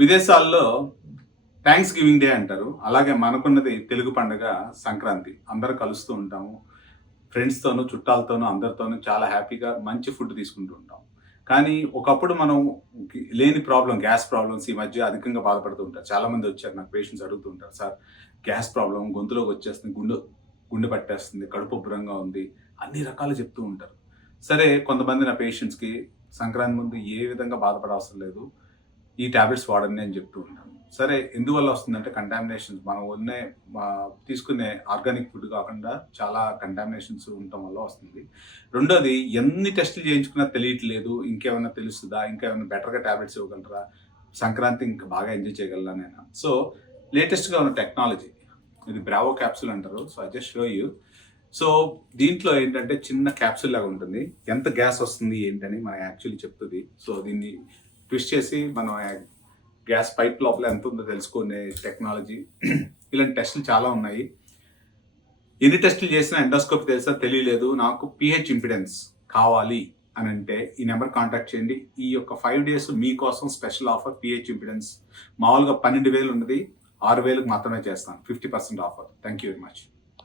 విదేశాల్లో thanks giving day అంటారు. అలాగే మనకున్నది తెలుగు పండుగ సంక్రాంతి. అందరూ కలుస్తూ ఉంటాము. ఫ్రెండ్స్తోనూ చుట్టాలతోనూ అందరితోనూ చాలా హ్యాపీగా మంచి ఫుడ్ తీసుకుంటూ ఉంటాం. కానీ ఒకప్పుడు మనం లేని ప్రాబ్లం గ్యాస్ ప్రాబ్లమ్స్ ఈ మధ్య అధికంగా బాధపడుతూ ఉంటారు. చాలామంది వచ్చారు నాకు పేషెంట్స్ అడుగుతూ ఉంటారు సార్ గ్యాస్ ప్రాబ్లం గొంతులోకి వచ్చేస్తుంది గుండె గుండె పట్టేస్తుంది కడుపు ఉబ్బరంగా ఉంది అన్ని రకాలు చెప్తూ ఉంటారు. సరే కొంతమంది నా పేషెంట్స్కి సంక్రాంతి ముందు ఏ విధంగా బాధపడవసరం లేదు. ఈ టాబ్లెట్స్ వాడండి అని చెప్తూ ఉంటాను. సరే ఎందువల్ల వస్తుందంటే కంటామినేషన్స్ మనం ఉన్నే తీసుకునే ఆర్గానిక్ ఫుడ్ కాకుండా చాలా కంటామినేషన్స్ ఉండటం వల్ల వస్తుంది. రెండోది ఎన్ని టెస్టులు చేయించుకున్నా తెలియట్లేదు ఇంకేమైనా తెలుస్తుందా ఇంకేమైనా బెటర్గా టాబ్లెట్స్ ఇవ్వగలరా? సంక్రాంతి ఇంకా బాగా ఎంజాయ్ చేయగలరా నేను? సో లేటెస్ట్గా ఉన్న టెక్నాలజీ ఇది బ్రావో క్యాప్సూల్ అంటారు. So I just show you. So దీంట్లో ఏంటంటే చిన్న క్యాప్సూల్ లాగా ఉంటుంది. ఎంత గ్యాస్ వస్తుంది ఏంటని మనం యాక్చువల్లీ చెప్తుంది. సో దీన్ని ట్విస్ట్ చేసి మనం గ్యాస్ పైప్ లోపల ఎంత ఉందో తెలుసుకునే టెక్నాలజీ ఇలాంటి టెస్టులు చాలా ఉన్నాయి. ఎన్ని టెస్టులు చేసినా ఎండోస్కోపీ తెలుసా? తెలియలేదు. నాకు పిహెచ్ ఇంపిడెన్స్ కావాలి అని అంటే ఈ నెంబర్ కాంటాక్ట్ చేయండి. ఈ యొక్క ఫైవ్ డేస్ మీకోసం స్పెషల్ ఆఫర్ పిహెచ్ ఇంపిడెన్స్ మామూలుగా పన్నెండు వేలు ఉన్నది. ఆరు వేలకు మాత్రమే చేస్తాను. Fifty percent offer thank you very much